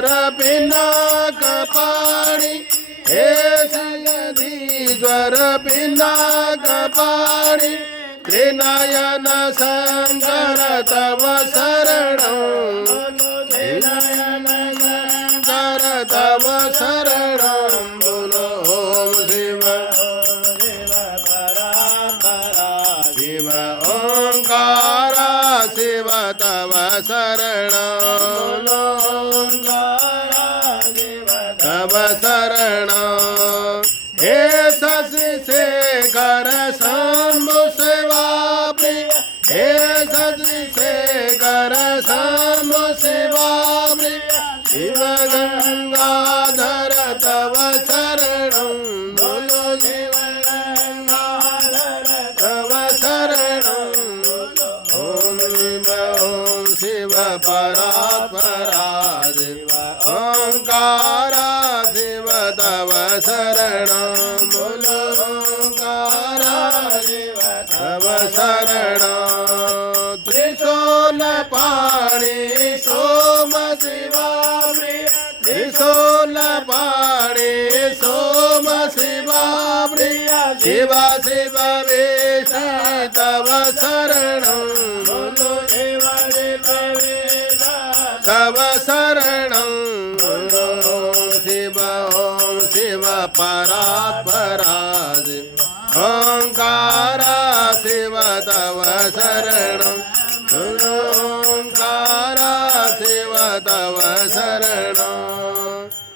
स्वर पिनाक पाणी हे जगदीश्वर पिनाक पाणी त्रिनयन शंकर तव शरणं त्रिनयन शंकर तव शरणं बोलो ओम शिव शिव ओंकारा शिव तव शरणं तव शरणं हे शशि शेखर शंभु सेवा प्रिय हे शशि शेखर शंभु सेवा प्रिय शिव गंगाधर तव शरणं बोलो शिव गंगाधर तव शरणं ओम शिव परात्परा शिव ओंकारा शिव तव शरणं बोलो ओंकारा शिव तव शरणं त्रिशूल पाणी सोम शिवा प्रिय त्रिशूल पाणी सोम शिवा प्रिय शिव शिव वेश तव शरणं बोलो शिव शिव तव शरणं ओम शिव परात्परा ओंकारा शिव तव शरणं ओंकारा शिव तव शरणं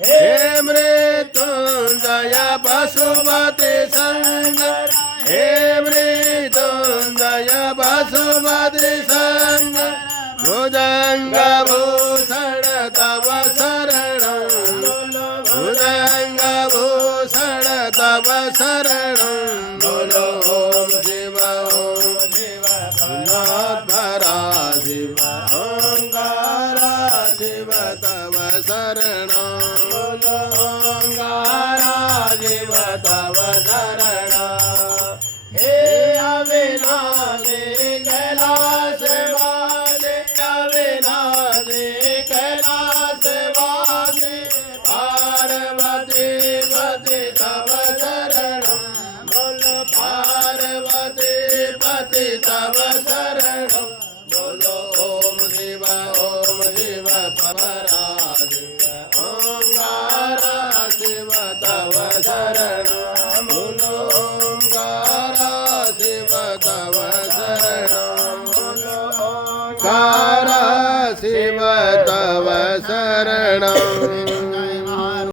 हे मृत्युंजय पशुपति शंकर हे मृत्युंजय पशुपति शंकर भुजंगभूषण तव शरणं भुजंगभूषण तव शरणं बोलो ओम शिव परात्परा शिव ओंकारा शिव तव शरणं बोलो ओंकारा शिव तव शरणं हे अविनाशी कैलासवासी अविनाशी कैलासवासी पार्वती पति तव शरणं बोलो पार्वती पति तव शरणं बोलो ओम शिव परा ओंकारा शिव तव शरणं बोलो ओंकारा शिव तव शरणं बोलो ओंकारा शिव तव शरणं।